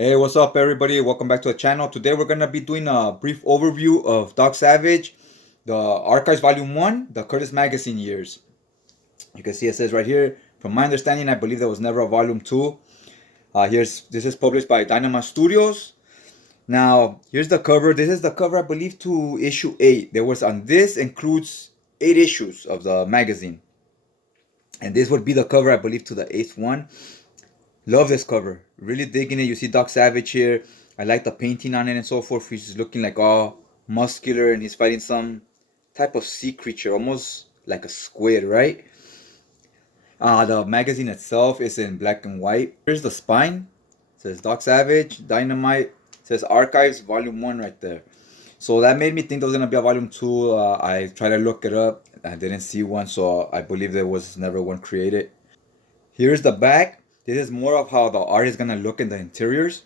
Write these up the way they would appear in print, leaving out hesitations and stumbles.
Hey, what's up, everybody? Welcome back to the channel. Today we're gonna be doing a brief overview of Doc Savage, the Archives Volume 1, the Curtis Magazine years. You can see it says right here, from my understanding, I believe there was never a Volume 2. This is published by Dynamite Studios. Now, here's the cover. This is the cover, I believe, to issue 8. This includes 8 issues of the magazine. And this would be the cover, I believe, to the 8th one. Love this cover. Really digging it. You see Doc Savage here. I like the painting on it and so forth. He's looking like all muscular and he's fighting some type of sea creature, almost like a squid, right? The magazine itself is in black and white. Here's the spine. It says Doc Savage, Dynamite. It says Archives, Volume 1 right there. So that made me think there was going to be a Volume 2. I tried to look it up. I didn't see one, so I believe there was never one created. Here's the back. This is more of how the art is gonna look in the interiors.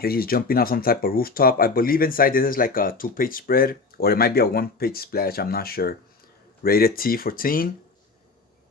Here he's jumping off some type of rooftop. I believe inside this is like a 2-page spread, or it might be a 1-page splash, I'm not sure. Rated T for teen.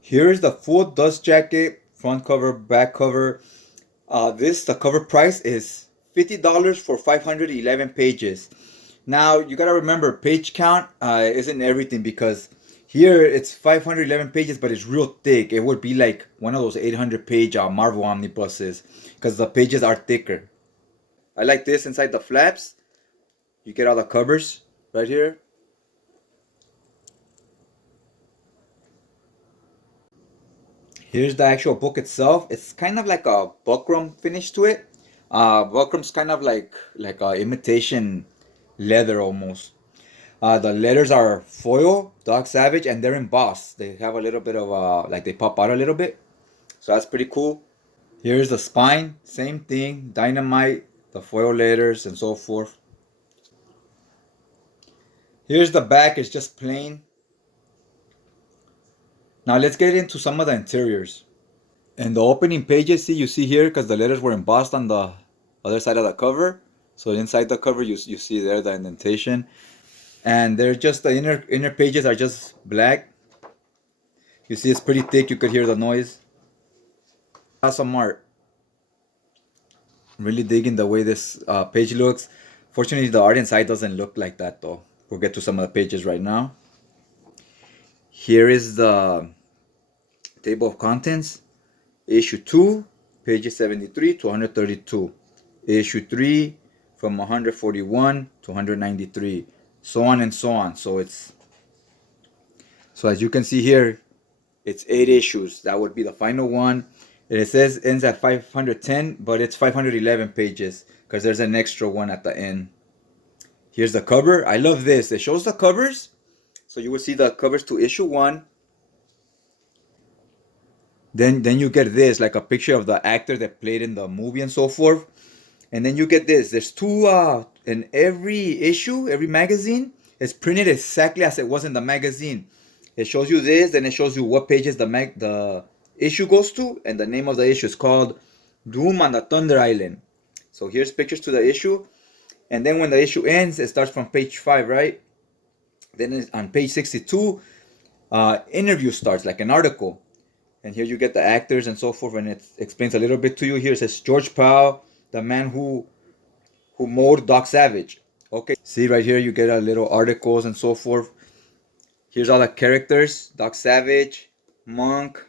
Here's the full dust jacket, front cover, back cover. The cover price is $50 for 511 pages. Now, you gotta remember, page count isn't everything because here it's 511 pages, but it's real thick. It would be like one of those 800-page Marvel omnibuses because the pages are thicker. I like this inside the flaps. You get all the covers right here. Here's the actual book itself. It's kind of like a buckram finish to it. Buckram's kind of like a imitation leather almost. The letters are foil, Doc Savage, and they're embossed. They have a little bit of like they pop out a little bit. So that's pretty cool. Here's the spine, same thing, Dynamite, the foil letters, and so forth. Here's the back, it's just plain. Now let's get into some of the interiors. In the opening pages, you see here, because the letters were embossed on the other side of the cover. So inside the cover, you see there the indentation. And they're just, the inner pages are just black. You see it's pretty thick, you could hear the noise. That's some art. I'm really digging the way this page looks. Fortunately, the art inside doesn't look like that though. We'll get to some of the pages right now. Here is the table of contents. Issue 2, pages 73 to 132. Issue 3, from 141 to 193. So on and so on. So as you can see here, it's 8 issues. That would be the final one. And it says ends at 510, but it's 511 pages because there's an extra one at the end. Here's the cover. I love this. It shows the covers. So you will see the covers to issue 1. Then you get this, like a picture of the actor that played in the movie and so forth. And then you get this. There's 2 in every issue, every magazine. It's printed exactly as it was in the magazine. It shows you this, then it shows you what pages the issue goes to, and the name of the issue is called Doom on the Thunder Island. So here's pictures to the issue. And then when the issue ends, it starts from page 5, right? Then on page 62, interview starts, like an article. And here you get the actors and so forth, and it explains a little bit to you. Here it says George Powell, the man who mowed Doc Savage. Okay, see right here you get a little articles and so forth. Here's all the characters: Doc Savage, Monk,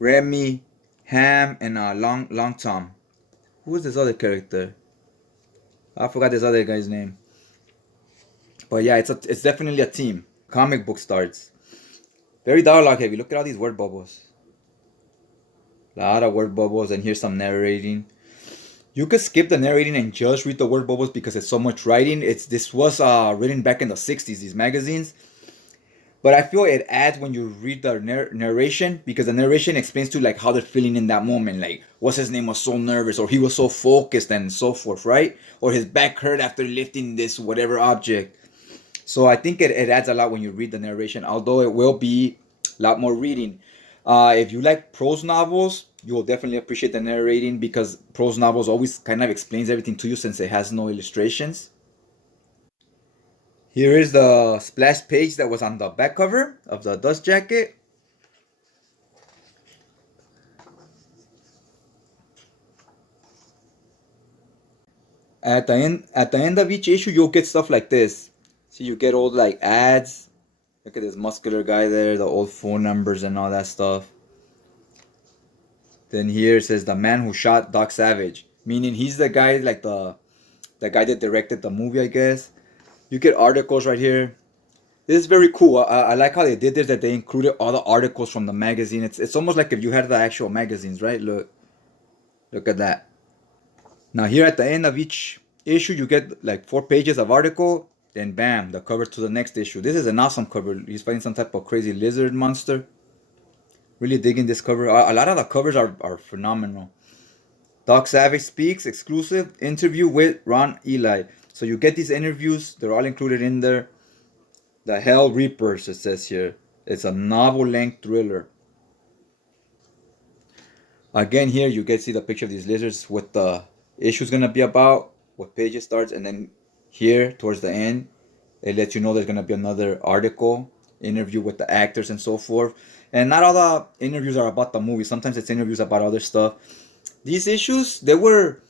Remy, Ham, and Long Tom. Who is this other character? I forgot this other guy's name. But yeah, it's definitely a team. Comic book starts. Very dialogue heavy. Look at all these word bubbles. A lot of word bubbles, and here's some narrating. You could skip the narrating and just read the word bubbles because it's so much writing. This was written back in the 60s, these magazines. But I feel it adds when you read the narration, because the narration explains to like how they're feeling in that moment. Like, what's his name was so nervous, or he was so focused and so forth, right? Or his back hurt after lifting this whatever object. So I think it adds a lot when you read the narration, although it will be a lot more reading. If you like prose novels, you will definitely appreciate the narrating because prose novels always kind of explains everything to you since it has no illustrations. Here is the splash page that was on the back cover of the dust jacket. At the end of each issue, you'll get stuff like this. See, you get old like ads. Look at this muscular guy there, the old phone numbers and all that stuff. Then here it says the man who shot Doc Savage, meaning he's the guy like the guy that directed the movie, I guess. You get articles right here. This is very cool. I like how they did this, that they included all the articles from the magazine. It's almost like if you had the actual magazines, right? Look at that. Now here at the end of each issue, you get like 4 pages of article. Then bam, the cover to the next issue. This is an awesome cover. He's fighting some type of crazy lizard monster. Really digging this cover. A lot of the covers are phenomenal. Doc Savage speaks exclusive interview with Ron Eli. So you get these interviews. They're all included in there. The Hell Reapers, it says here. It's a novel-length thriller. Again, here you get to see the picture of these lizards, what the issue's gonna be about, what page it starts, and then here towards the end, it lets you know there's gonna be another article, interview with the actors and so forth. And not all the interviews are about the movie. Sometimes it's interviews about other stuff. These issues, they were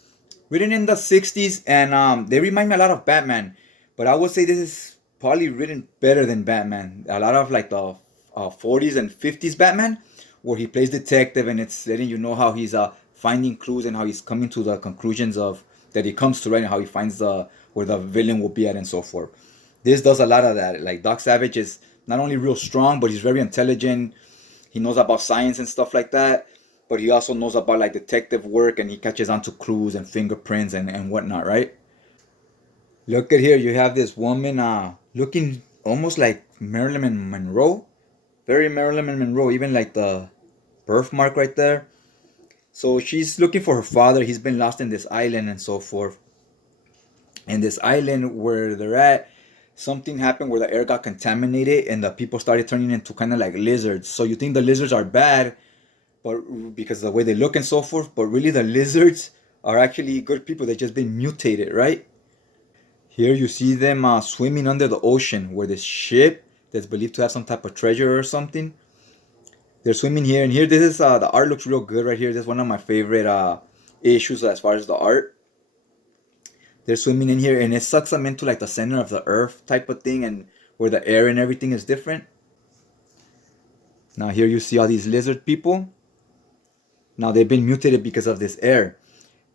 written in the 60s, and they remind me a lot of Batman. But I would say this is probably written better than Batman. A lot of like the 40s and 50s Batman, where he plays detective and it's letting you know how he's finding clues and how he's coming to the conclusions of that he comes to, right, and how he finds the where the villain will be at and so forth. This does a lot of that. Like Doc Savage is not only real strong, but he's very intelligent. He knows about science and stuff like that, but he also knows about like detective work, and he catches on to clues and fingerprints and whatnot, right? Look at here, you have this woman looking almost like Marilyn Monroe. Very Marilyn Monroe, even like the birthmark right there. So she's looking for her father. He's been lost in this island and so forth. And this island where they're at, something happened where the air got contaminated and the people started turning into kind of like lizards. So you think the lizards are bad, but because of the way they look and so forth, but really the lizards are actually good people. They've just been mutated, right? Here you see them swimming under the ocean where this ship that's believed to have some type of treasure or something. They're swimming here, and here this is the art looks real good right here. This is one of my favorite issues as far as the art. They're swimming in here, and it sucks them into like the center of the earth type of thing, and where the air and everything is different. Now here you see all these lizard people. Now they've been mutated because of this air,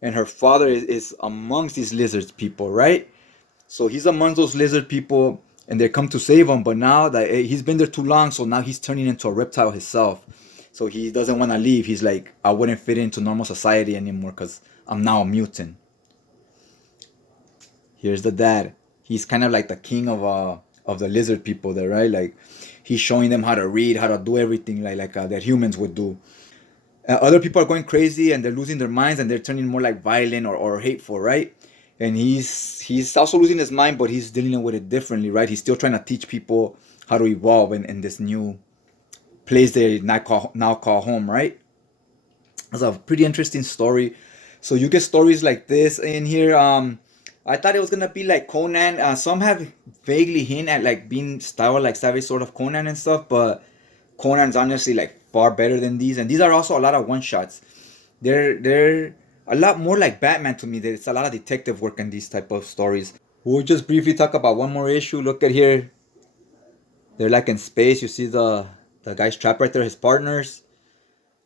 and her father is amongst these lizard people, right? So he's among those lizard people, and they come to save him. But now that he's been there too long, so now he's turning into a reptile himself. So he doesn't want to leave. He's like, I wouldn't fit into normal society anymore because I'm now a mutant. Here's the dad. He's kind of like the king of the lizard people there, right? Like he's showing them how to read, how to do everything like that humans would do. Other people are going crazy and they're losing their minds and they're turning more like violent or hateful, right? And he's also losing his mind, but he's dealing with it differently, right? He's still trying to teach people how to evolve in this new place they now call home, right? It's a pretty interesting story. So you get stories like this in here. I thought it was gonna be like Conan. Some have vaguely hint at like being style like Savage sort of Conan and stuff, but Conan's honestly like far better than these. And these are also a lot of one shots. They're a lot more like Batman to me. There's a lot of detective work in these type of stories. We'll just briefly talk about one more issue. Look at here. They're like in space. You see the guy's trapped right there, his partners.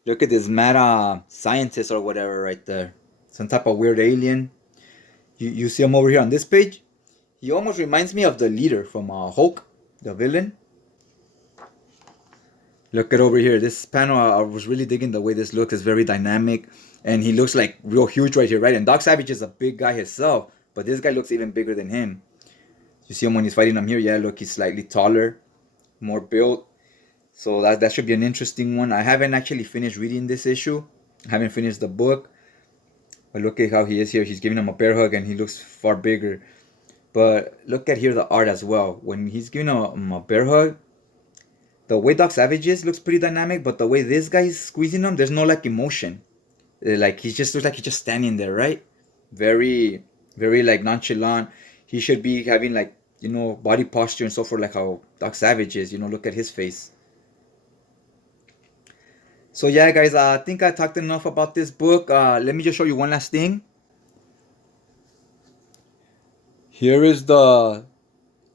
Look at this mad scientist or whatever right there. Some type of weird alien. You see him over here on this page. He almost reminds me of the leader from Hulk, the villain. Look at over here. This panel, I was really digging the way this looks. It's very dynamic. And he looks like real huge right here, right? And Doc Savage is a big guy himself. But this guy looks even bigger than him. You see him when he's fighting him here. Yeah, look, he's slightly taller, more built. So that should be an interesting one. I haven't actually finished reading this issue. I haven't finished the book. But look at how he is here. He's giving him a bear hug and he looks far bigger. But look at here the art as well. When he's giving him a bear hug, the way Doc Savage is looks pretty dynamic, but the way this guy is squeezing him, there's no like emotion. Like he just looks like he's just standing there, right? Very, very like nonchalant. He should be having like, body posture and so forth, like how Doc Savage is. Look at his face. So yeah, guys, I think I talked enough about this book. Let me just show you one last thing. Here is the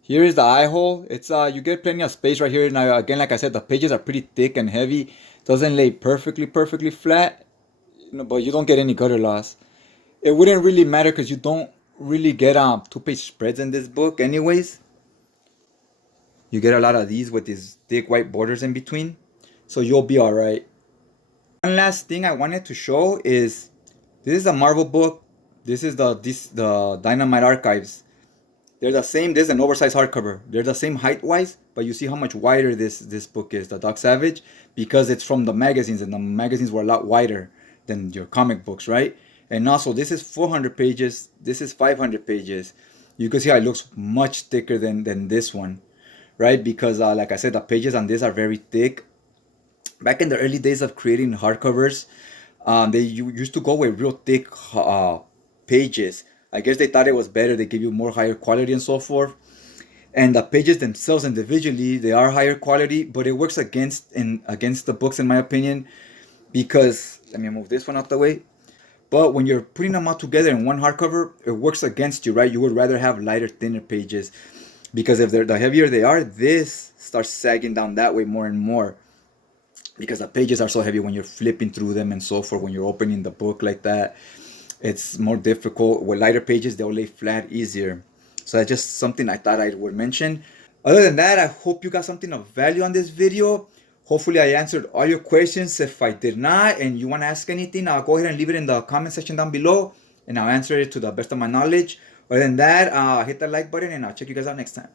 here is the eye hole. It's you get plenty of space right here. Now again, like I said, the pages are pretty thick and heavy. Doesn't lay perfectly flat, but you don't get any gutter loss. It wouldn't really matter because you don't really get 2-page spreads in this book anyways. You get a lot of these with these thick white borders in between, so you'll be all right. One last thing I wanted to show is this is a Marvel book. This is the Dynamite Archives. They're the same. This is an oversized hardcover. They're the same height wise, but you see how much wider this book is, the Doc Savage, because it's from the magazines, and the magazines were a lot wider than your comic books, right? And also, this is 400 pages. This is 500 pages. You can see how it looks much thicker than this one, right? Because like I said, the pages on this are very thick. Back in the early days of creating hardcovers, they used to go with real thick pages. I guess they thought it was better. They give you more higher quality and so forth. And the pages themselves individually, they are higher quality, but it works against the books in my opinion, because let me move this one out the way. But when you're putting them all together in one hardcover, it works against you, right? You would rather have lighter, thinner pages, because if the heavier they are, this starts sagging down that way more and more, because the pages are so heavy when you're flipping through them and so forth. When you're opening the book like that, it's more difficult. With lighter pages, they'll lay flat easier. So that's just something I thought I would mention. Other than that, I hope you got something of value on this video. Hopefully I answered all your questions. If I did not and you want to ask anything, I'll go ahead and leave it in the comment section down below, and I'll answer it to the best of my knowledge. Other than that, hit the like button, and I'll check you guys out next time.